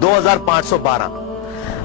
2512।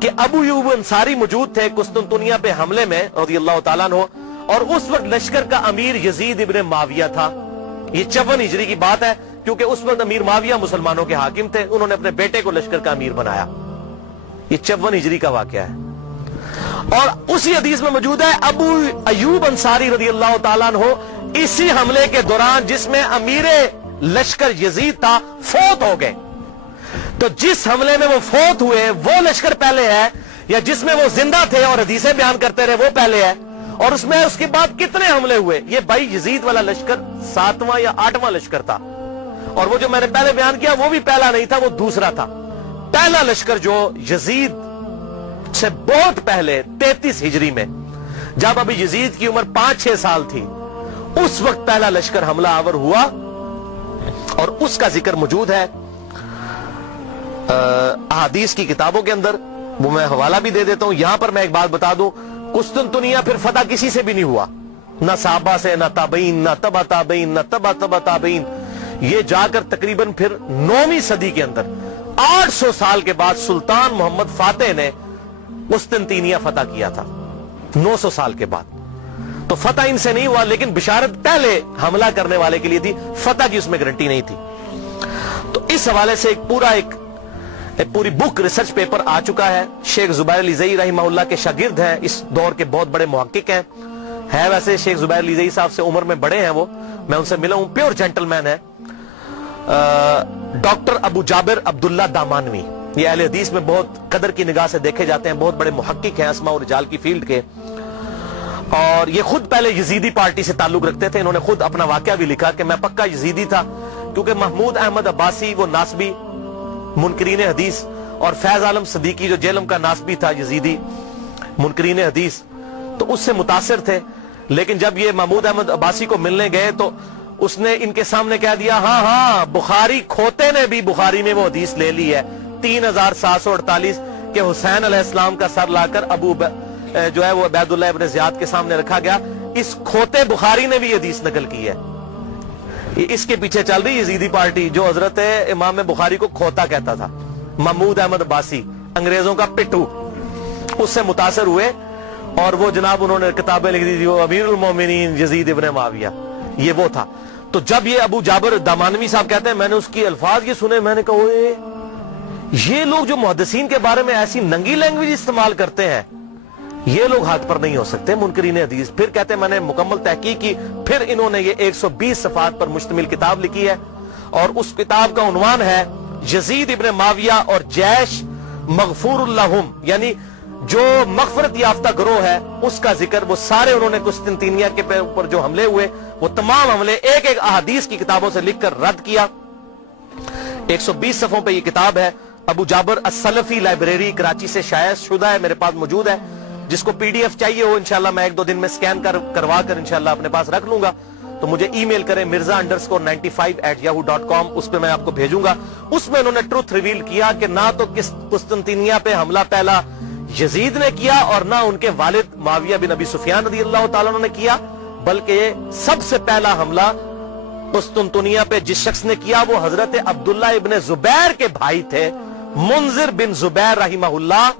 کہ ابو ایوب انصاری موجود تھے قسطنطنیہ پہ حملے میں رضی اللہ تعالیٰ عنہ، اور اس وقت لشکر کا امیر یزید ابن معاویہ تھا. یہ 54 ہجری کی بات ہے، کیونکہ اس وقت امیر معاویہ مسلمانوں کے حاکم تھے، انہوں نے اپنے بیٹے کو لشکر کا امیر بنایا. یہ 54 ہجری کا واقعہ ہے. اور اسی حدیث میں موجود ہے ابو ایوب انصاری رضی اللہ تعالیٰ عنہ اسی حملے کے دوران جس میں امیر لشکر یزید تھا فوت ہو گئے. تو جس حملے میں وہ فوت ہوئے وہ لشکر پہلے ہے، یا جس میں وہ زندہ تھے اور حدیثیں بیان کرتے رہے وہ پہلے ہے؟ اور اس میں اس کے بعد کتنے حملے ہوئے؟ یہ بھائی یزید والا لشکر 7واں یا 8واں لشکر تھا، اور وہ جو میں نے پہلے بیان کیا وہ بھی پہلا نہیں تھا، وہ دوسرا تھا. پہلا لشکر جو یزید سے بہت پہلے 33 ہجری میں، جب ابھی یزید کی عمر 5-6 سال تھی، اس وقت پہلا لشکر حملہ آور ہوا، اور اس کا ذکر موجود ہے احادیث کی کتابوں کے اندر. وہ میں حوالہ بھی دے دیتا ہوں. یہاں پر میں ایک بات بتا دوں، قسطنطنیہ پھر فتح کسی سے بھی نہیں ہوا، نہ صحابہ سے، نہ تابعین، نہ تبع تابعین، نہ تبع تبع تابعین. یہ جا کر تقریباً پھر 9ویں صدی کے اندر 800 سال کے بعد سلطان محمد فاتح نے قسطنطنیہ فتح کیا تھا، 900 سال کے بعد. تو فتح ان سے نہیں ہوا، لیکن بشارت پہلے حملہ کرنے والے کے لیے تھی، فتح کی اس میں گارنٹی نہیں تھی. تو اس حوالے سے ایک پوری بک ریسرچ پیپر آ چکا ہے. شیخ زبیر علیزئی رحمہ اللہ کے شاگرد ہیں، اس دور کے بہت بڑے محقق ہیں. ویسے شیخ زبیر علیزئی صاحب سے عمر میں بڑے ہیں، وہ میں ان سے ملا ہوں، پیور جینٹل مین ہے. ڈاکٹر ابو جابر عبداللہ دامانوی، یہ اہل حدیث میں بہت قدر کی نگاہ سے دیکھے جاتے ہیں، بہت بڑے محقق ہیں اسماء و رجال کی فیلڈ کے. اور یہ خود پہلے یزیدی پارٹی سے تعلق رکھتے تھے. انہوں نے خود اپنا واقعہ بھی لکھا کہ میں پکا یزیدی تھا، کیونکہ محمود احمد عباسی وہ ناسبی منکرین حدیث، اور فیض عالم صدیقی جو جیلم کا ناسبی تھا یزیدی منکرین حدیث، تو اس سے متاثر تھے. لیکن جب یہ محمود احمد عباسی کو ملنے گئے تو اس نے ان کے سامنے کہہ دیا ہاں بخاری کھوتے نے بھی بخاری میں وہ حدیث لے لی ہے 3748 کہ حسین علیہ السلام کا سر لا کر جو ہے وہ عبید اللہ ابن زیاد کے سامنے رکھا گیا. اس کھوتے بخاری نے بھی حدیث نقل کی ہے. اس کے پیچھے چل رہی یزیدی پارٹی جو حضرت امام بخاری کو کھوتا کہتا تھا. محمود احمد عباسی انگریزوں کا پٹھو، اس سے متاثر ہوئے، اور وہ جناب انہوں نے کتابیں لکھ دی تھی، وہ امیر المومنین یزید ابن معاویہ، یہ وہ تھا. تو جب یہ ابو جابر دامانوی صاحب کہتے ہیں میں نے اس کی الفاظ یہ سنے، میں نے کہا اوئے یہ لوگ جو محدثین کے بارے میں ایسی ننگی لینگویج استعمال کرتے ہیں، یہ لوگ ہاتھ پر نہیں ہو سکتے منکرین حدیث. پھر کہتے ہیں میں نے مکمل تحقیق کی، پھر انہوں نے یہ 120 صفحات پر مشتمل کتاب لکھی ہے، اور اس کتاب کا عنوان ہے یزید ابن معاویہ اور جیش مغفور اللہم، یعنی جو مغفرت یافتہ گروہ ہے اس کا ذکر. وہ سارے انہوں نے قسطنطنیہ کے اوپر جو حملے ہوئے وہ تمام حملے ایک ایک احادیث کی کتابوں سے لکھ کر رد کیا. 120 صفحوں پہ یہ کتاب ہے. ابو جابر السلفی لائبریری کراچی سے شائع شدہ ہے، میرے پاس موجود ہے. جس کو پی ڈی ایف چاہیے ہو انشاءاللہ میں 1-2 دن میں سکین کروا کر انشاءاللہ اپنے پاس رکھ لوں گا، تو مجھے ای میل کریں mirza_95@yahoo.com، اس پہ میں آپ کو بھیجوں گا. اس میں انہوں نے ٹروتھ ریویل کیا کہ نہ تو قسطنطنیہ پہ حملہ پہلا یزید نے کیا اور نہ ان کے والد معاویہ بن ابی سفیان رضی اللہ تعالیٰ نے کیا، بلکہ سب سے پہلا حملہ قسطنطنیہ پہ جس شخص نے کیا وہ حضرت عبداللہ ابن زبیر کے بھائی تھے، منذر بن زبیر رحمہ اللہ،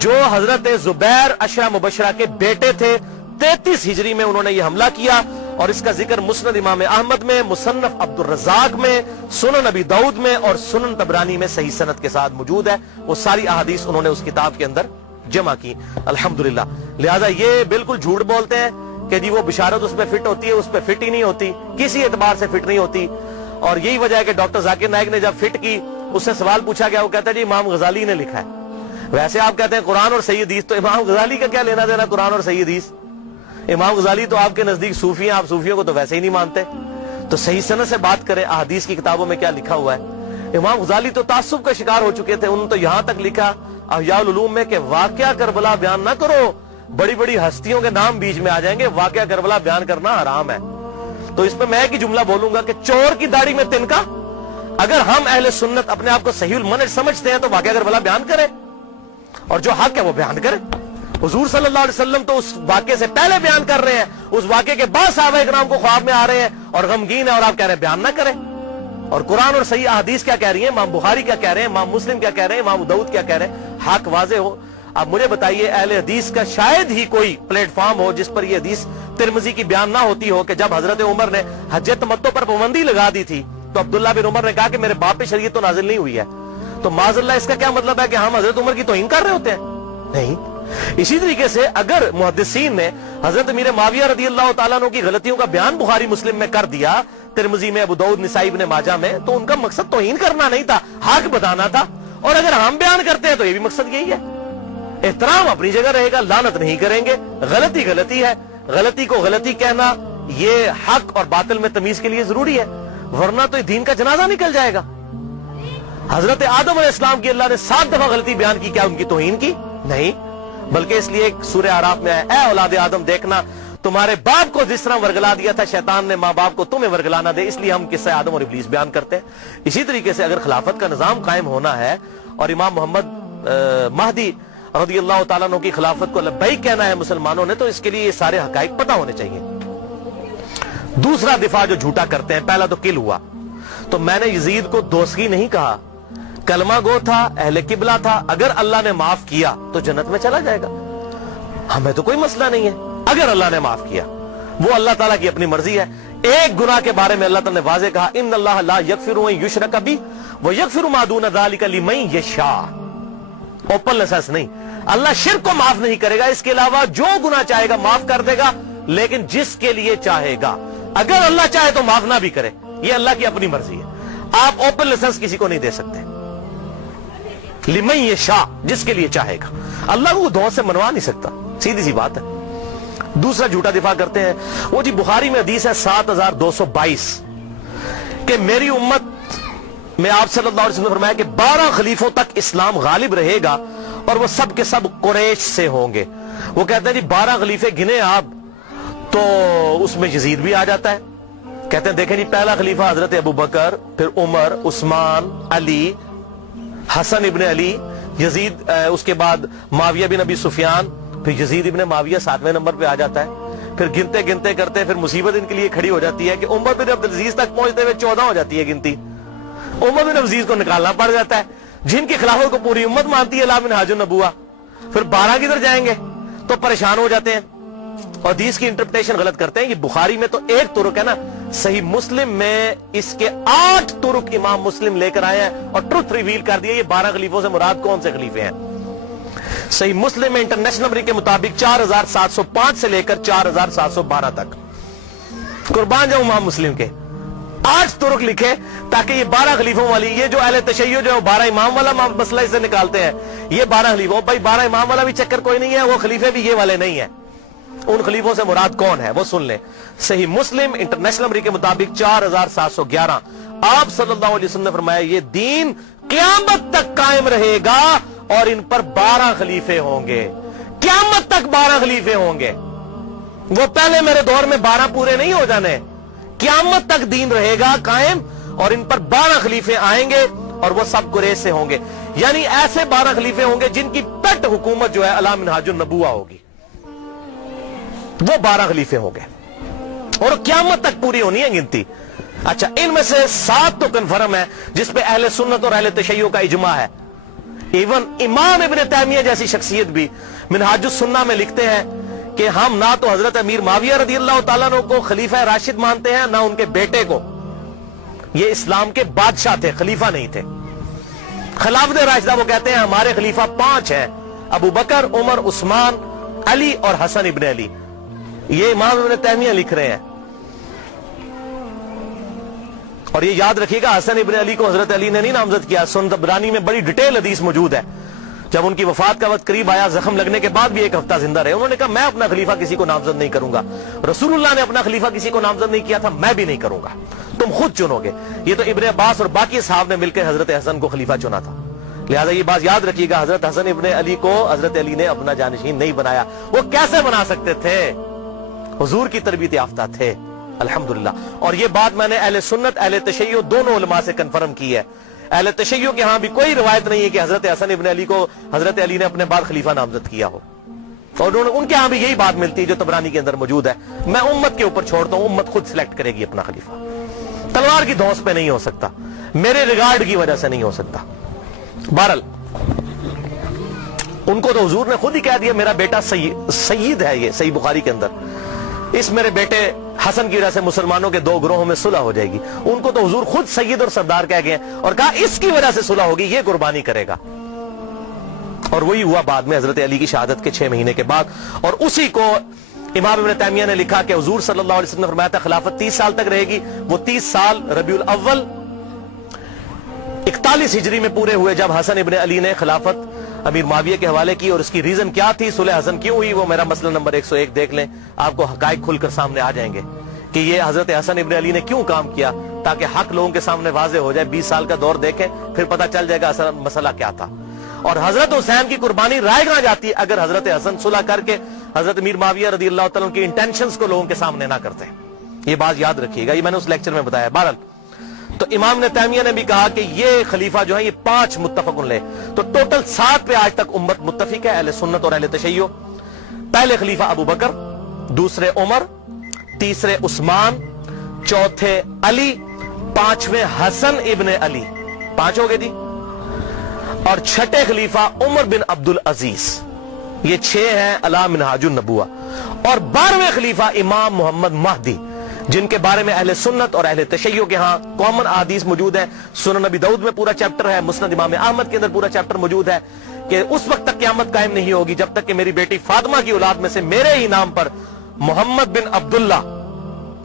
جو حضرت زبیر عشرہ مبشرہ کے بیٹے تھے. 33 ہجری میں انہوں نے یہ حملہ کیا، اور اس کا ذکر مسند امام احمد میں، مصنف عبد الرزاق میں، سنن ابی داؤد میں اور سنن طبرانی میں صحیح سند کے ساتھ موجود ہے. وہ ساری احادیث انہوں نے اس کتاب کے اندر جمع کی الحمدللہ. لہذا یہ بالکل جھوٹ بولتے ہیں کہ جی وہ بشارت اس پہ فٹ ہوتی ہے، اس پہ فٹ ہی نہیں ہوتی، کسی اعتبار سے فٹ نہیں ہوتی. اور یہی وجہ ہے کہ ڈاکٹر ذاکر نائک نے جب فٹ کی اس سے سوال پوچھا گیا، وہ کہتا ہے جی امام غزالی نے لکھا ہے. ویسے آپ کہتے ہیں قرآن اور صحیح حدیث، تو امام غزالی کا کیا لینا دینا قرآن اور صحیح حدیث؟ امام غزالی تو آپ کے نزدیک صوفی ہیں، آپ صوفیوں کو تو ویسے ہی نہیں مانتے. تو صحیح سند سے بات کریں احادیث کی کتابوں میں کیا لکھا ہوا ہے. امام غزالی تو تعصب کا شکار ہو چکے تھے. انہوں نے تو یہاں تک لکھا احیاء العلوم میں کہ واقعہ کربلا بیان نہ کرو، بڑی بڑی ہستیوں کے نام بیچ میں آ جائیں گے، واقعہ کربلا بیان کرنا حرام ہے. تو اس پہ میں ایک ہی جملہ بولوں گا کہ چور کی داڑھی میں تنکا. اگر ہم اہل سنت اپنے آپ کو صحیح المنہج سمجھتے ہیں تو واقعہ کربلا بیان کریں، اور جو حق ہے وہ بیان کریں. حضور صلی اللہ علیہ وسلم تو اس واقعے سے پہلے بیان کر رہے ہیں، اس واقعے کے بعد صحابہ کرام کو خواب میں آ رہے ہیں اور غمگین ہیں، اور آپ کہہ رہے ہیں بیان نہ کریں. اور قرآن اور صحیح احادیث کیا کہہ رہی ہیں، امام بخاری کیا کہہ رہے ہیں، امام مسلم کیا کہہ رہے ہیں، امام داؤد کیا کہہ رہے ہیں. حق واضح ہو. اب مجھے بتائیے اہل حدیث کا شاید ہی کوئی پلیٹ فارم ہو جس پر یہ حدیث ترمذی کی بیان نہ ہوتی ہو کہ جب حضرت عمر نے حج تمتع پر پابندی لگا دی تھی تو عبداللہ بن عمر نے کہا کہ میرے باپ پہ شریعت تو نازل نہیں ہوئی ہے. تو معاذ اللہ اس کا کیا مطلب ہے کہ ہم حضرت عمر کی توہین کر رہے ہوتے ہیں؟ نہیں. اسی طریقے سے اگر محدثین نے حضرت امیر معاویہ رضی اللہ تعالیٰ عنہ کی غلطیوں کا بیان بخاری مسلم میں کر دیا, ترمذی میں, ابو داؤد, نسائی, ابن ماجہ میں, تو ان کا مقصد توہین کرنا نہیں تھا, حق بتانا تھا. اور اگر ہم بیان کرتے ہیں تو یہ بھی مقصد یہی ہے. احترام اپنی جگہ رہے گا, لعنت نہیں کریں گے. غلطی غلطی ہے, غلطی کو غلطی کہنا یہ حق اور باطل میں تمیز کے لیے ضروری ہے, ورنہ تو دین کا جنازہ نکل جائے گا. حضرت آدم علیہ السلام کی اللہ نے 7 دفعہ غلطی بیان کی, کیا ان کی توہین کی؟ نہیں, بلکہ اس لیے سورہ اعراف میں اے اولاد آدم دیکھنا تمہارے باپ کو جس طرح ورگلا دیا تھا شیطان نے ماں باپ کو, تمہیں ورگلانا دے, اس لیے ہم قصہ آدم اور ابلیس بیان کرتے ہیں. اسی طریقے سے اگر خلافت کا نظام قائم ہونا ہے اور امام محمد مہدی رضی اللہ تعالیٰ عنہ کی خلافت کو لبیک کہنا ہے مسلمانوں نے, تو اس کے لیے یہ سارے حقائق پتہ ہونے چاہیے. دوسرا دفاع جو جھوٹا کرتے ہیں, پہلا تو قل ہوا, تو میں نے یزید کو دوستی نہیں کہا, کلمہ گو تھا, اہل قبلہ تھا, اگر اللہ نے معاف کیا تو جنت میں چلا جائے گا, ہمیں تو کوئی مسئلہ نہیں ہے. اگر اللہ نے معاف کیا وہ اللہ تعالیٰ کی اپنی مرضی ہے. ایک گناہ کے بارے میں اللہ تعالیٰ نے واضح کہا ان اللہ لا یغفر ان یشرک بہ ویغفر ما دون ذلک لمن یشاء. اوپن لائسنس نہیں, اللہ شرک کو معاف نہیں کرے گا, اس کے علاوہ جو گناہ چاہے گا معاف کر دے گا, لیکن جس کے لیے چاہے گا. اگر اللہ چاہے تو معاف نہ بھی کرے, یہ اللہ کی اپنی مرضی ہے. آپ اوپن لائسنس کسی کو نہیں دے سکتے. لمن یشاء, جس کے لیے چاہے گا, اللہ کو دھوس سے منوا نہیں سکتا, سیدھی سی بات ہے. دوسرا جھوٹا دفاع کرتے ہیں, وہ جی بخاری میں حدیث ہے 7222 کہ میری امت میں آپ صلی اللہ علیہ وسلم نے فرمایا کہ 12 خلیفوں تک اسلام غالب رہے گا اور وہ سب کے سب قریش سے ہوں گے. وہ کہتے ہیں جی 12 خلیفے گنے آپ, تو اس میں یزید بھی آ جاتا ہے. کہتے ہیں دیکھیں جی پہلا خلیفہ حضرت ابو بکر, پھر عمر, عثمان, علی, حسن ابن علی, یزید, اس کے بعد معاویہ بن ابی سفیان, پھر یزید ابن معاویہ 7ویں نمبر پہ آ جاتا ہے. پھر گنتے گنتے کرتے پھر مصیبت ان کے لیے کھڑی ہو جاتی ہے کہ عمر بن عبدالعزیز تک پہنچتے ہوئے 14 ہو جاتی ہے گنتی. عمر بن عبدالعزیز کو نکالنا پڑ جاتا ہے, جن کی خلافت کو پوری امت مانتی ہے لا منہاج النبوہ. پھر 12 کدھر جائیں گے, تو پریشان ہو جاتے ہیں اور حدیث کی انٹرپریٹیشن غلط کرتے ہیں. یہ بخاری میں تو ایک طرق ہے نا, صحیح مسلم میں اس کے 8 طرق امام مسلم لے کر آئے ہیں اور ٹروتھ ریویل کر دیا. یہ 12 خلیفوں سے مراد کون سے خلیفے ہیں؟ صحیح مسلم میں انٹرنیشنل نمبر کے مطابق 4705 سے لے کر 4712 تک. قربان جاؤں امام مسلم کے 8 طرق لکھے تاکہ یہ 12 خلیفوں والی, یہ جو اہل تشیع جو ہے 12 امام والا مسئلہ اسے نکالتے ہیں, یہ 12 خلیفوں, بھائی 12 امام والا بھی چکر کوئی نہیں ہے, وہ خلیفے بھی یہ والے نہیں ہیں. ان خلیفوں سے مراد کون ہے وہ سن لیں. صحیح مسلم انٹرنیشنل نمبر کے مطابق 4711 آپ صلی اللہ علیہ وسلم نے فرمایا یہ دین قیامت تک قائم رہے گا اور ان پر 12 خلیفے ہوں گے. قیامت تک 12 خلیفے ہوں گے. وہ پہلے میرے دور میں 12 پورے نہیں ہو جانے, قیامت تک دین رہے گا قائم اور ان پر 12 خلیفے آئیں گے اور وہ سب قریش سے ہوں گے. یعنی ایسے 12 خلیفے ہوں گے جن کی پٹ حکومت جو ہے علی منہاج النبوہ ہوگی, وہ 12 خلیفے ہوں گے اور قیامت تک پوری ہونی ہے گنتی. اچھا, ان میں سے 7 تو کنفرم ہے جس پہ اہل سنت اور اہل تشیع کا اجماع ہے. ایون امام ابن تیمیہ جیسی شخصیت بھی منہاج السنہ میں لکھتے ہیں کہ ہم نہ تو حضرت امیر معاویہ رضی اللہ تعالیٰ عنہ کو خلیفہ راشد مانتے ہیں, نہ ان کے بیٹے کو. یہ اسلام کے بادشاہ تھے, خلیفہ نہیں تھے. خلافت راشدہ وہ کہتے ہیں ہمارے خلیفہ 5 ہیں, ابو بکر, عمر, عثمان, علی اور حسن ابن علی. یہ امام ابن تیمیہ لکھ رہے ہیں. اور یہ یاد رکھیے گا حسن ابن علی کو حضرت علی نے نہیں نامزد کیا. سنن طبرانی میں بڑی ڈیٹیل حدیث موجود ہے. جب ان کی وفات کا وقت قریب آیا, زخم لگنے کے بعد بھی 1 ہفتہ زندہ رہے, انہوں نے کہا میں اپنا خلیفہ کسی کو نامزد نہیں کروں گا. رسول اللہ نے اپنا خلیفہ کسی کو نامزد نہیں کیا تھا, میں بھی نہیں کروں گا, تم خود چنو گے. یہ تو ابن عباس اور باقی صحابہ نے مل کر حضرت حسن کو خلیفہ چنا تھا. لہذا یہ بات یاد رکھیے گا, حضرت حسن ابن علی کو حضرت علی نے اپنا جانشین نہیں بنایا. وہ کیسے بنا سکتے تھے؟ حضور کی تربیت یافتہ تھے الحمدللہ. اور یہ بات میں نے اہل سنت اہل تشیع دونوں علماء سے کنفرم کی ہے. اہل تشیع کے ہاں بھی کوئی روایت نہیں ہے کہ حضرت حسن ابن علی کو حضرت علی نے اپنے بعد خلیفہ نامزد کیا ہو, اور ان کے ہاں بھی یہی بات ملتی ہے جو طبرانی کے اندر موجود ہے. میں امت کے اوپر چھوڑتا ہوں, امت خود سلیکٹ کرے گی اپنا خلیفہ. تلوار کی دھونس پہ نہیں ہو سکتا, میرے ریگارڈ کی وجہ سے نہیں ہو سکتا. بہرحال ان کو تو حضور نے خود ہی کہہ دیا میرا بیٹا سید ہے، یہ صحیح بخاری کے اندر، اس میرے بیٹے حسن کی وجہ سے مسلمانوں کے 2 گروہوں میں صلح ہو جائے گی۔ ان کو تو حضور خود سید اور سردار کہہ گئے اور کہا اس کی وجہ سے صلح ہوگی، یہ قربانی کرے گا۔ اور وہی ہوا بعد میں حضرت علی کی شہادت کے 6 مہینے کے بعد، اور اسی کو امام ابن تیمیہ نے لکھا کہ حضور صلی اللہ علیہ وسلم نے فرمایا تھا خلافت 30 سال تک رہے گی، وہ 30 سال ربیع الاول 41 ہجری میں پورے ہوئے جب حسن ابن علی نے خلافت امیر معاویہ کے حوالے کی۔ اور اس کی ریزن کیا تھی، صلح حسن کیوں ہوئی، وہ میرا مسئلہ نمبر 101 دیکھ لیں، آپ کو حقائق کھل کر سامنے آ جائیں گے کہ یہ حضرت حسن ابن علی نے کیوں کام کیا، تاکہ حق لوگوں کے سامنے واضح ہو جائے۔ 20 سال کا دور دیکھیں پھر پتہ چل جائے گا اصل مسئلہ کیا تھا۔ اور حضرت حسین کی قربانی رائے گاں جاتی اگر حضرت حسن صلح کر کے حضرت امیر معاویہ رضی اللہ تعالیٰ کی انٹینشنز کو لوگوں کے سامنے نہ کرتے۔ یہ بات یاد رکھیے گا، یہ میں نے اس لیکچر میں بتایا۔ بہرحال تو امام نے تیمیہ نے بھی کہا کہ یہ خلیفہ جو ہے یہ 5 متفق علیہ، تو ٹوٹل 7 پہ آج تک امت متفق ہے، اہل سنت اور اہل تشیع۔ پہلے خلیفہ ابو بکر، دوسرے عمر، تیسرے عثمان، چوتھے علی، 5ویں حسن ابن علی، 5 ہو گئے جی، اور چھٹے خلیفہ عمر بن عبد العزیز، یہ 6 ہیں علی منہاج النبوہ۔ اور 12ویں خلیفہ امام محمد مہدی، جن کے بارے میں اہل سنت اور اہل تشیع کے ہاں کامن احادیث موجود ہے۔ سنن نبی داؤد میں پورا چیپٹر ہے، مسند امام احمد کے اندر پورا چیپٹر موجود ہے کہ اس وقت تک قیامت قائم نہیں ہوگی جب تک کہ میری بیٹی فاطمہ کی اولاد میں سے میرے ہی نام پر محمد بن عبداللہ،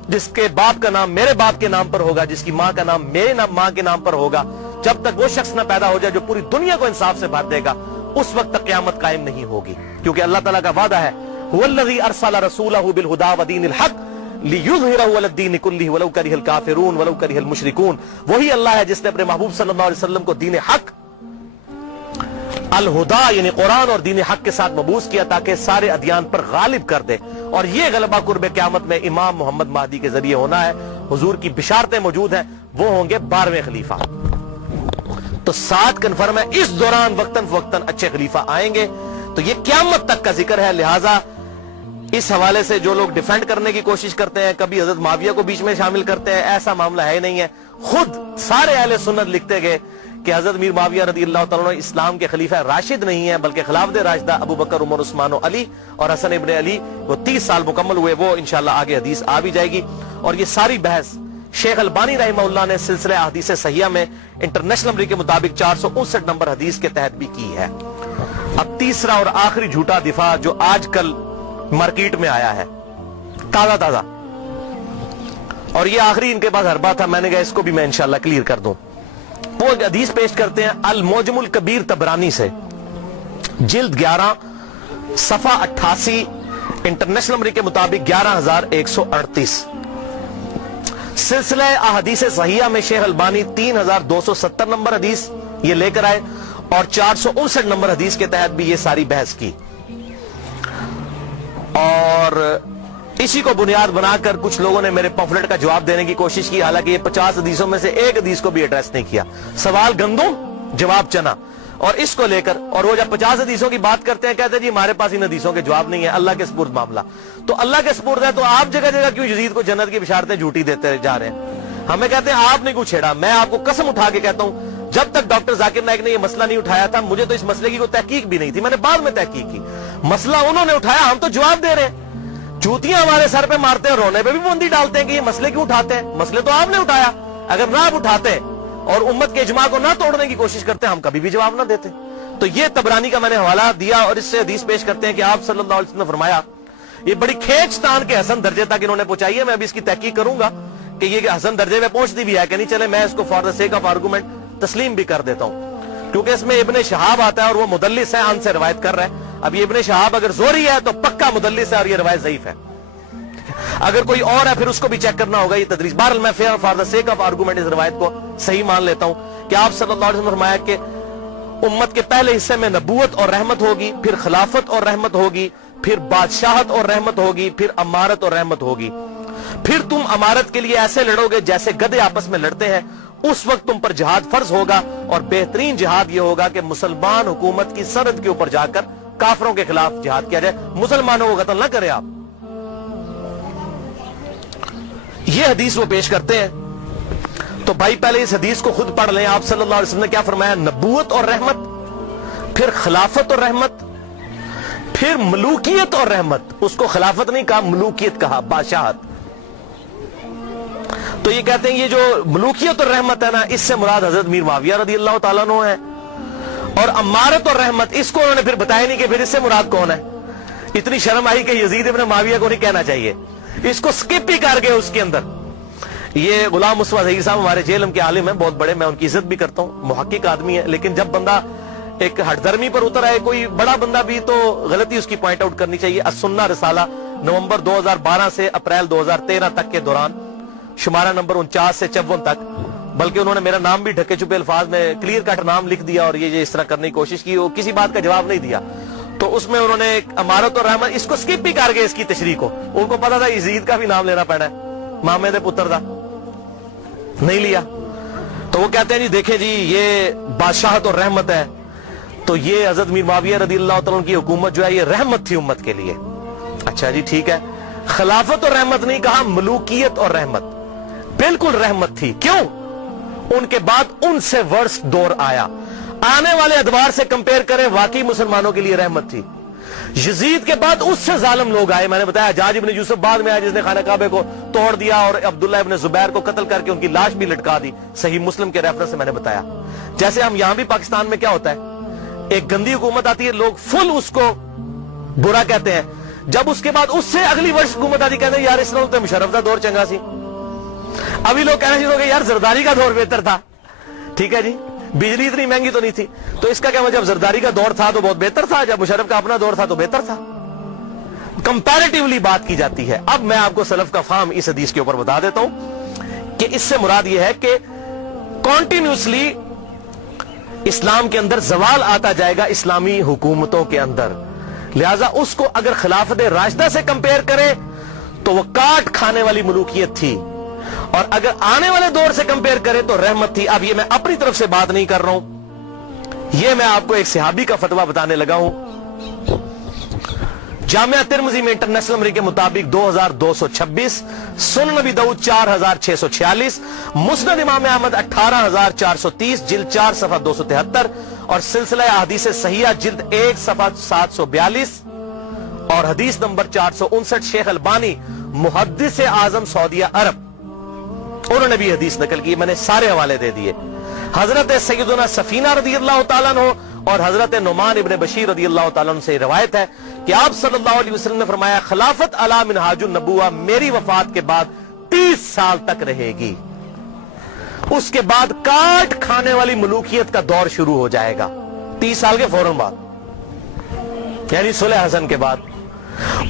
جس کے باپ کا نام میرے باپ کے نام پر ہوگا، جس کی ماں کا نام میرے ماں کے نام پر ہوگا، جب تک وہ شخص نہ پیدا ہو جائے جو پوری دنیا کو انصاف سے بھر دے گا، اس وقت تک قیامت قائم نہیں ہوگی۔ کیونکہ اللہ تعالیٰ کا وعدہ ہے هو الذی ارسل رسولہ بالہدی ودین الحق لیظہرہ علی الدین کلہ ولو کرہ الکافرون ولو کرہ المشرکون۔ وہی اللہ ہے جس نے اپنے محبوب صلی اللہ علیہ وسلم کو دین حق، الہدی یعنی قرآن اور دین حق کے ساتھ مبعوث کیا تاکہ سارے ادیان پر غالب کر دے، اور یہ غلبہ قرب قیامت میں امام محمد مہدی کے ذریعے ہونا ہے۔ حضور کی بشارتیں موجود ہیں، وہ ہوں گے 12ویں خلیفہ۔ تو 7 کنفرم ہے، اس دوران وقتاً فوقتاً اچھے خلیفہ آئیں گے۔ تو یہ قیامت تک کا ذکر ہے، لہٰذا اس حوالے سے جو لوگ ڈیفینڈ کرنے کی کوشش کرتے ہیں، کبھی حضرت معاویہ کو بیچ میں شامل کرتے ہیں، ایسا معاملہ ہے نہیں ہے۔ خود سارے اہل سنت لکھتے گئے کہ حضرت امیر معاویہ رضی اللہ تعالیٰ عنہ اسلام کے خلیفہ راشد نہیں ہیں، بلکہ خلافت راشدہ ابو بکر، عمر، عثمان و علی اور حسن ابن علی، وہ 30 سال مکمل ہوئے، وہ انشاءاللہ آگے حدیث آ بھی جائے گی۔ اور یہ ساری بحث شیخ البانی رحمہ اللہ نے سلسلہ احادیث صحیحہ میں انٹرنیشنل نمبر کے مطابق 459 نمبر حدیث کے تحت بھی کی ہے۔ اب تیسرا اور آخری جھوٹا دفاع جو آج کل مارکیٹ میں آیا ہے تازہ تازہ، اور یہ آخری ان کے پاس حربہ تھا، میں نے کہا اس کو بھی میں انشاءاللہ کلیئر کر دوں۔ وہ ایک حدیث پیش کرتے ہیں المعجم الکبیر طبرانی سے، جلد 11 صفحہ 88، انٹرنیشنل نمبر کے مطابق 11138۔ سلسلہ احادیث صحیحہ میں شیخ البانی 3270 نمبر حدیث یہ لے کر آئے، اور 459 نمبر حدیث کے تحت بھی یہ ساری بحث کی، اور اسی کو بنیاد بنا کر کچھ لوگوں نے میرے پمفلٹ کا جواب دینے کی کوشش کی، حالانکہ یہ 50 حدیثوں میں سے ایک حدیث کو بھی ایڈریس نہیں کیا۔ سوال گندم، جواب چنا، اور اس کو لے کر، اور وہ جب 50 حدیثوں کی بات کرتے ہیں کہتے ہیں جی ہمارے پاس ان حدیثوں کے جواب نہیں ہے، اللہ کے سپرد معاملہ۔ تو اللہ کے سپرد ہے تو آپ جگہ جگہ کیوں یزید کو جنت کی بشارتیں جھوٹی دیتے جا رہے ہیں؟ ہمیں کہتے ہیں آپ نے کیوں چھیڑا؟ میں آپ کو قسم اٹھا کے کہتا ہوں جب تک ڈاکٹر ذاکر نائک نے یہ مسئلہ نہیں اٹھایا تھا، مجھے تو اس مسئلے کی کوئی تحقیق بھی نہیں تھی، میں نے بعد میں تحقیق کی۔ مسئلہ انہوں نے اٹھایا، ہم تو جواب دے رہے ہیں۔ جوتیاں ہمارے سر پہ مارتے ہیں، رونے پہ بھی بوندی ڈالتے ہیں کہ یہ مسئلے کیوں اٹھاتے ہیں؟ مسئلے تو آپ نے اٹھایا، اگر نہ آپ اٹھاتے اور امت کے اجماع کو نہ توڑنے کی کوشش کرتے ہم کبھی بھی جواب نہ دیتے۔ تو یہ طبرانی کا میں نے حوالہ دیا، اور اس سے حدیث پیش کرتے ہیں کہ آپ صلی اللہ علیہ وسلم نے فرمایا، یہ بڑی کھینچ تان کے حسن درجے تک انہوں نے پہنچائی ہے، میں ابھی اس کی تحقیق کروں گا کہ یہ حسن درجے میں پہنچتی بھی ہے کہ نہیں، چلے میں اس کو for the sake of argument تسلیم بھی کر دیتا ہوں، کیونکہ اس میں ابن شہاب آتا ہے اور وہ مدلس ہے، ان سے روایت کر رہا ہے۔ اب یہ ابن شہاب اگر زوری ہے تو پکا مدلس ہے اور یہ روایت ضعیف ہے، اگر کوئی اور ہے پھر اس کو بھی چیک کرنا ہوگا، یہ تدریس۔ بہرحال میں for the sake of argument اس روایت کو صحیح مان لیتا ہوں کہ آپ صلی اللہ علیہ وسلم نے فرمایا کہ امت کے پہلے حصے میں نبوت اور رحمت ہوگی، پھر خلافت اور رحمت ہوگی، پھر بادشاہت اور رحمت ہوگی، پھر امارت اور رحمت ہوگی، پھر تم امارت کے لیے ایسے لڑو گے جیسے گدھے آپس میں لڑتے ہیں، اس وقت تم پر جہاد فرض ہوگا، اور بہترین جہاد یہ ہوگا کہ مسلمان حکومت کی سرحد کے اوپر جا کر کافروں کے خلاف جہاد کیا جائے، مسلمانوں کو قتل نہ کرے آپ۔ یہ حدیث وہ پیش کرتے ہیں۔ تو بھائی پہلے اس حدیث کو خود پڑھ لیں، آپ صلی اللہ علیہ وسلم نے کیا فرمایا؟ نبوت اور رحمت، پھر خلافت اور رحمت، پھر ملوکیت اور رحمت، اس کو خلافت نہیں کہا، ملوکیت کہا، بادشاہت. تو یہ کہتے ہیں یہ جو ملوکیت اور رحمت ہے نا، اس سے مراد حضرت میر معاویہ رضی اللہ تعالیٰ عنہ ہے. اور امارت اور رحمت اس کو انہوں نے پھر بتایا نہیں کہ پھر اس سے مراد کون ہے. اتنی شرم آئی کہ یزید ابن معاویہ کو نہیں کہنا چاہیے، اس کو سکپ ہی کر گئے اس کے اندر. یہ غلام مصطفیٰ ظہیر صاحب ہمارے جیلم کے عالم ہیں، بہت بڑے، میں ان کی عزت بھی کرتا ہوں، محقق آدمی ہے، لیکن جب بندہ ایک ہٹ درمی پر اتر آئے، کوئی بڑا بندہ بھی، تو غلطی اس کی پوائنٹ آؤٹ کرنی چاہیے. السنہ رسالہ نومبر 2012 سے اپریل 2013 تک کے دوران، شمارہ نمبر 49 سے 54 تک، بلکہ انہوں نے میرا نام بھی ڈھکے چھپے الفاظ میں کلیئر کٹ نام لکھ دیا اور یہ اس طرح کرنے کی کوشش کی، وہ کسی بات کا جواب نہیں دیا. تو اس میں انہوں نے ایک امارت اور رحمت اس کو سکپ بھی کر گئے، اس کی تشریح کو. ان کو پتا تھا یزید کا بھی نام لینا پڑا ہے، مامے دے پتر دا، نہیں لیا. تو وہ کہتے ہیں جی دیکھیں جی یہ بادشاہت اور رحمت ہے، تو یہ حضرت میر معاویہ رضی اللہ تعالیٰ کی حکومت جو ہے یہ رحمت تھی امت کے لیے. اچھا جی ٹھیک ہے، خلافت اور رحمت نہیں کہا، ملوکیت اور رحمت. بالکل رحمت تھی. کیوں؟ ان کے بعد ان سے ورس دور آیا. آنے والے ادوار سے کمپیر کریں، واقعی مسلمانوں کے لیے رحمت تھی. یزید کے بعد اس سے ظالم لوگ آئے. میں نے بتایا حجاج ابن یوسف بعد میں آیا جس نے خانہ کعبہ کو توڑ دیا اور عبداللہ ابن زبیر کو قتل کر کے ان کی لاش بھی لٹکا دی. صحیح مسلم کے ریفرنس سے میں نے بتایا. جیسے ہم یہاں بھی پاکستان میں کیا ہوتا ہے، ایک گندی حکومت آتی ہے، لوگ فل اس کو برا کہتے ہیں. جب اس کے بعد اس سے اگلی ورش حکومت آتی کہتے ہیں یار اس طرح مشرف کا دور چنگا سی. ابھی لوگ کہنا شروع ہو گئے یار زرداری کا دور بہتر تھا. ٹھیک ہے جی، بجلی اتنی مہنگی تو نہیں تھی، تو اس کا کیا مطلب، جب زرداری کا دور تھا تو بہت بہتر تھا، جب مشرف کا اپنا دور تھا تو بہتر تھا. کمپیریٹیولی بات کی جاتی ہے. اب میں آپ کو سلف کا فہم اس حدیث کے اوپر بتا دیتا ہوں کہ اس سے مراد یہ ہے کہ کنٹینیوسلی اسلام کے اندر زوال آتا جائے گا اسلامی حکومتوں کے اندر. لہذا اس کو اگر خلافت راشدہ سے کمپیئر کرے تو وہ کاٹ کھانے والی ملوکیت تھی، اور اگر آنے والے دور سے کمپیئر کرے تو رحمت تھی. اب یہ میں اپنی طرف سے بات نہیں کر رہا ہوں، یہ میں آپ کو ایک صحابی کا فتویٰ بتانے لگا ہوں. جامعہ ترمذی میں انٹرنیشنل نمبر کے مطابق 2226، سنن نبی داؤد 4646، مسند امام احمد 18430، جلد 4 صفحہ 273، اور سلسلہ احادیث صحیحہ جلد 1 صفحہ 742 اور حدیث نمبر 459. شیخ البانی محدث اعظم سعودیہ عرب، انہوں نے بھی حدیث نقل کی. میں نے سارے حوالے دے دیے. حضرت سیدنا سفینہ رضی اللہ تعالیٰ عنہ اور حضرت نعمان ابن بشیر رضی اللہ تعالیٰ عنہ سے روایت ہے کہ آپ صلی اللہ علیہ وسلم نے فرمایا خلافت علی منہاج النبوہ میری وفات کے بعد 30 سال تک رہے گی. اس کے بعد کاٹ کھانے والی ملوکیت کا دور شروع ہو جائے گا 30 سال کے فوراً بعد، یعنی صلح حسن کے بعد.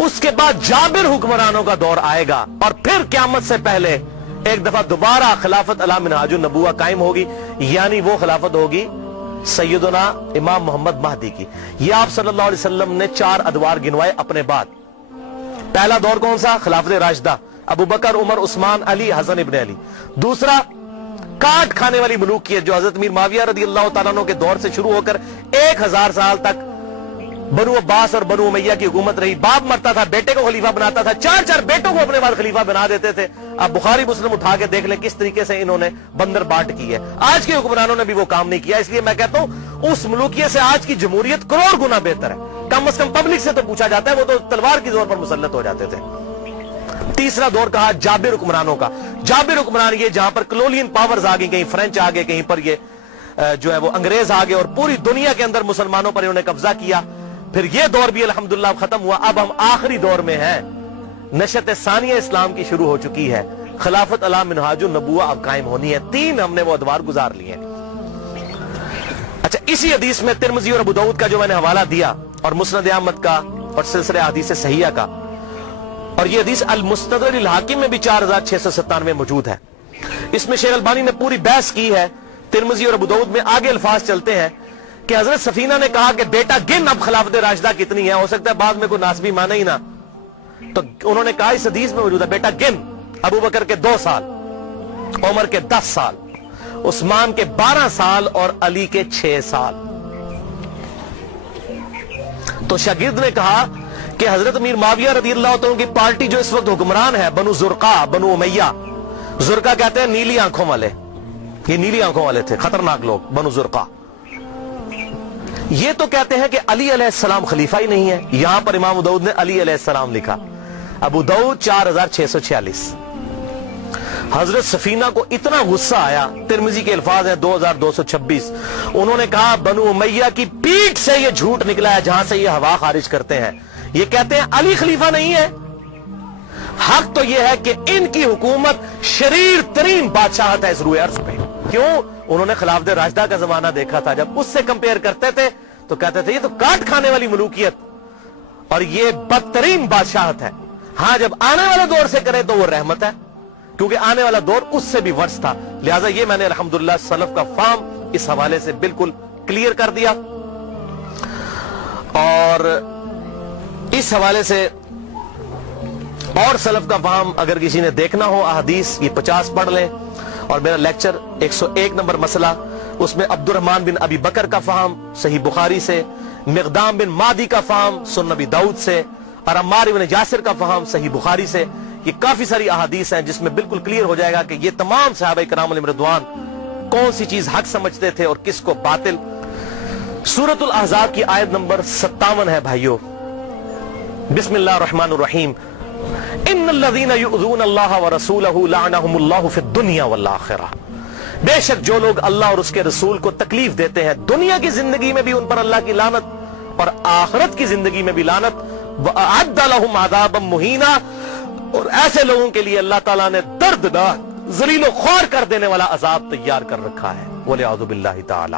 اس کے بعد جابر حکمرانوں کا دور آئے گا، اور پھر قیامت سے پہلے ایک دفعہ دوبارہ خلافت علی منہاج النبوہ قائم ہوگی، یعنی وہ خلافت ہوگی سیدنا امام محمد مہدی کی. یہ آپ صلی اللہ علیہ وسلم نے 4 ادوار گنوائے اپنے بعد. پہلا دور کون سا؟ خلافت راشدہ، ابو بکر، عمر، عثمان، علی، حسن ابن علی. دوسرا کاٹ کھانے والی ملوکیت جو حضرت میر معاویہ رضی اللہ تعالیٰ عنہ کے دور سے شروع ہو کر 1000 سال تک بنو عباس اور بنو امیہ کی حکومت رہی. باپ مرتا تھا بیٹے کو خلیفہ بناتا تھا، 4 بیٹوں کو اپنے بعد خلیفہ بنا دیتے تھے. اب بخاری مسلم اٹھا کے دیکھ لیں کس طریقے سے انہوں نے بندر بانٹ کی ہے. آج کے حکمرانوں نے بھی وہ کام نہیں کیا. اس لیے میں کہتا ہوں اس ملوکیت سے آج کی جمہوریت کروڑ گنا بہتر ہے. کم از کم پبلک سے تو پوچھا جاتا ہے، وہ تو تلوار کی زور پر مسلط ہو جاتے تھے. تیسرا دور کہا جابر حکمرانوں کا. جابر حکمران یہ جہاں پر کلولین پاورز آ گئی، کہیں فرینچ آ گئے، کہیں پر یہ جو ہے وہ انگریز آ گئے، اور پوری دنیا کے اندر مسلمانوں پر انہوں نے قبضہ کیا. پھر یہ دور بھی الحمدللہ ختم ہوا. اب ہم آخری دور میں ہیں، نشأت ثانیہ اسلام کی شروع ہو چکی ہے. خلافت علی منہاج النبوہ اب قائم ہونی ہے. 3 ہم نے وہ ادوار گزار لیے. اچھا، اسی حدیث میں ترمذی اور ابو داؤد کا جو میں نے حوالہ دیا، اور مسند احمد کا، اور سلسلہ حدیث صحیحہ کا، اور یہ حدیث المستدرک للحاکم میں بھی 4697 موجود ہے. اس میں شیخ البانی نے پوری بحث کی ہے. ترمذی اور ابو داؤد میں آگے الفاظ چلتے ہیں کہ حضرت سفینہ نے کہا کہ بیٹا گن اب خلافت راشدہ کتنی ہے، ہو سکتا ہے بعد میں کوئی ناسبی مانے ہی نہ. تو انہوں نے کہا اس حدیث میں موجود ہے بیٹا گن، ابو بکر کے 2 سال، عمر کے 10 سال، عثمان کے 12 سال اور علی کے 6 سال. تو شاگرد نے کہا کہ حضرت امیر معاویہ رضی اللہ تعالیٰ کی پارٹی جو اس وقت حکمران ہے، بنو زرقا، بنو امیہ. زرقا کہتے ہیں نیلی آنکھوں والے، یہ نیلی آنکھوں والے تھے، خطرناک لوگ، بنو زرقا. یہ تو کہتے ہیں کہ علی علیہ السلام خلیفہ ہی نہیں ہے. یہاں پر امام ابو داؤد نے علی علیہ السلام لکھا. ابو داؤد 4646. حضرت سفینہ کو اتنا غصہ آیا, ترمذی کے الفاظ ہیں 2226, انہوں نے کہا بنو امیہ کی پیٹھ سے یہ جھوٹ نکلا ہے جہاں سے یہ ہوا خارج کرتے ہیں. یہ کہتے ہیں علی خلیفہ نہیں ہے. حق تو یہ ہے کہ ان کی حکومت شریر ترین بادشاہت ہے اس روئے ارض پہ. کیوں؟ انہوں نے خلافت راشدہ کا زمانہ دیکھا تھا. جب اس سے کمپیئر کرتے تھے تو کہتے تھے یہ تو کاٹ کھانے والی ملوکیت اور یہ بدترین بادشاہت ہے. ہاں جب آنے والے دور سے کرے تو وہ رحمت ہے, کیونکہ آنے والا دور اس سے بھی ورس تھا. لہٰذا یہ میں نے الحمدللہ سلف کا فہم اس حوالے سے بالکل کلیئر کر دیا. اور اس حوالے سے اور سلف کا فہم اگر کسی نے دیکھنا ہو احادیث, یہ 50 پڑھ لیں. اور میرا لیکچر 101 نمبر مسئلہ, اس میں عبد الرحمن بن ابی بکر کا فہم صحیح بخاری سے, مقدام بن مادی کا فہم سنن ابی داؤد سے, اور عمار بن یاسر کا فہم صحیح بخاری سے. یہ کافی ساری احادیث ہیں جس میں بالکل کلیئر ہو جائے گا کہ یہ تمام صحابہ کرام علیہم رضوان کون سی چیز حق سمجھتے تھے اور کس کو باطل. سورۃ الاحزاب کی آیت نمبر 57 ہے بھائیو. بسم اللہ الرحمن الرحیم. ان الذین یؤذون اللہ ورسولہ لعنہم اللہ فی الدنیا والآخرہ. بے شک جو لوگ اللہ اور اس کے رسول کو تکلیف دیتے ہیں دنیا کی زندگی میں بھی ان پر اللہ کی لعنت اور آخرت کی زندگی میں بھی لعنت. وأعد لهم عذابا مہینا, اور ایسے لوگوں کے لیے اللہ تعالیٰ نے دردناک ذلیل و خوار کر دینے والا عذاب تیار کر رکھا ہے. وَلِعَوْذُ بِاللَّهِ تعالی.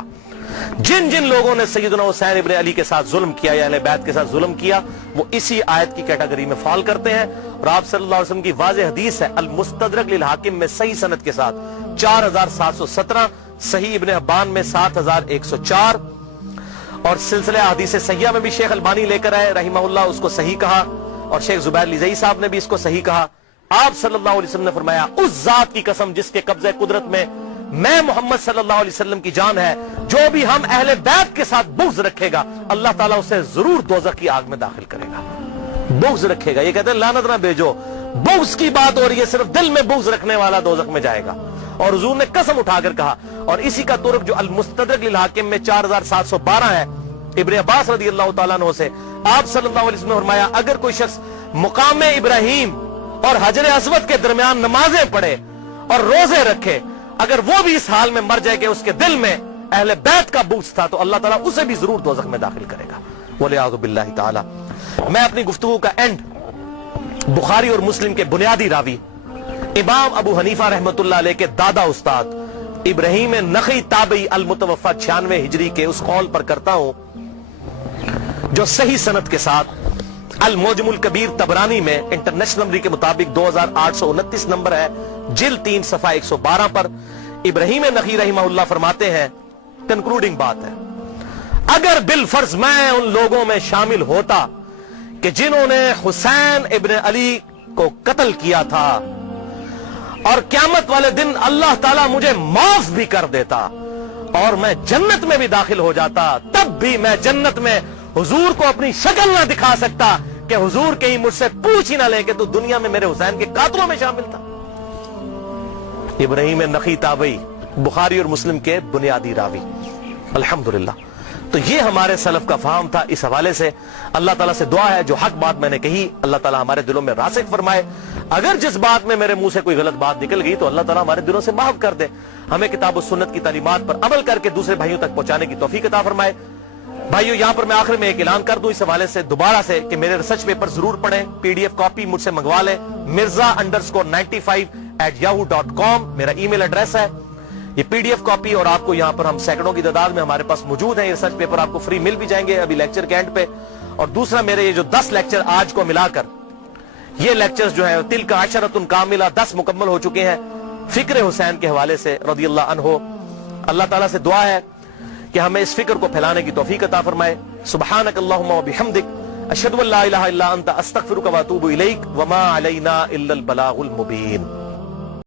جن جن لوگوں نے سیدنا حسین ابن علی کے ساتھ ظلم کیا یا اہل بیت کے ساتھ ظلم کیا وہ اسی آیت کی کیٹیگری میں فال کرتے ہیں. اور آپ صلی اللہ علیہ وسلم کی واضح حدیث ہے المستدرک للحاکم میں صحیح سند کے ساتھ 4717, صحیح ابن حبان میں 7104, اور سلسلہ حدیث صحیحہ میں بھی شیخ البانی لے کر آئے رحمہ اللہ, اس کو صحیح کہا, اور شیخ زبیر لزئی صاحب نے بھی اس کو صحیح کہا. آپ صلی اللہ علیہ وسلم نے فرمایا اس ذات کی قسم جس کے قبضہ قدرت میں میں محمد صلی اللہ علیہ وسلم کی جان ہے, جو بھی ہم اہل بیت کے ساتھ بغض رکھے گا اللہ تعالیٰ اسے ضرور دوزخ کی آگ میں داخل کرے گا. بغض رکھے گا, یہ کہتے ہیں لعنت نہ بھیجو, بغض کی بات ہو رہی ہے, صرف دل میں بغض رکھنے والا دوزخ میں جائے گا. اور حضور نے قسم اٹھا کر کہا, اور اسی کا طرق جو المستدرک للحاکم میں 4712 ہے ابن عباس رضی اللہ تعالیٰ عنہ سے, آپ صلی اللہ علیہ وسلم نے فرمایا اگر کوئی شخص مقام ابراہیم اور حجر اسود کے درمیان نمازیں پڑھے اور روزے رکھے, اگر وہ بھی اس حال میں مر جائے کہ اس کے دل میں اہل بیت کا بغض تھا تو اللہ تعالیٰ اسے بھی ضرور دوزخ میں داخل کرے گا. وَلِعَوْذُ بِاللَّهِ تعالی. میں اپنی گفتگو کا اینڈ بخاری اور مسلم کے بنیادی راوی امام ابو حنیفہ رحمت اللہ علیہ کے دادا استاد ابراہیم نخعی تابعی المتوفى 96 ہجری کے اس قول پر کرتا ہوں جو صحیح سند کے ساتھ المعجم الکبیر طبرانی میں انٹرنیشنل نمبر کے مطابق 2829 نمبر ہے, جلد 3 صفحہ 112 پر ابراہیم نخعی رحمہ اللہ فرماتے ہیں, کنکلوڈنگ بات ہے, اگر بالفرض میں ان لوگوں میں شامل ہوتا کہ جنہوں نے حسین ابن علی کو قتل کیا تھا اور قیامت والے دن اللہ تعالیٰ مجھے معاف بھی کر دیتا اور میں جنت میں بھی داخل ہو جاتا, تب بھی میں جنت میں حضور کو اپنی شکل نہ دکھا سکتا کہ حضور کہیں مجھ سے پوچھ ہی نہ لے کہ تو دنیا میں میرے حسین کے قاتلوں میں شامل تھا. ابراہیم نخعی تابعی بخاری اور مسلم کے بنیادی راوی, الحمدللہ. تو یہ ہمارے سلف کا فہم تھا. اس حوالے سے اللہ تعالیٰ سے دعا ہے جو حق بات میں نے کہی اللہ تعالیٰ ہمارے دلوں میں راسخ فرمائے. اگر جس بات میں میرے منہ سے کوئی غلط بات نکل گئی تو اللہ تعالیٰ ہمارے دلوں سے معاف کر دے. ہمیں کتاب و سنت کی تعلیمات پر عمل کر کے دوسرے بھائیوں تک پہنچانے کی توفیق عطا فرمائے. بھائیو یہاں پر میں آخر میں ایک اعلان کر دوں اس حوالے سے دوبارہ سے کہ میرے ریسرچ پیپر ضرور پڑھیں, PDF کاپی مجھ سے منگوا لیں. mirza_95@yahoo.com میرا ای میل ایڈریس ہے. یہ PDF کاپی اور آپ کو یہاں پر ہم سینکڑوں کی تعداد میں ہمارے پاس موجود ہیں. یہ ریسرچ پیپر آپ کو فری مل بھی جائیں گے ابھی لیکچر کے اینڈ پہ. اور دوسرا میرے یہ جو 10 لیکچر آج کو ملا کر یہ لیکچرز جو ہے تلک عشرۃ کاملہ 10 مکمل ہو چکے ہیں فکر حسین کے حوالے سے رضی اللہ عنہ. اللہ تعالیٰ سے دعا ہے کہ ہمیں اس فکر کو پھیلانے کی توفیق عطا فرمائے. سبحانک اللہم و بحمدک اشہد ان لا الہ الا انت استغفرک و اتوب الیک وما علینا الا البلاغ المبین.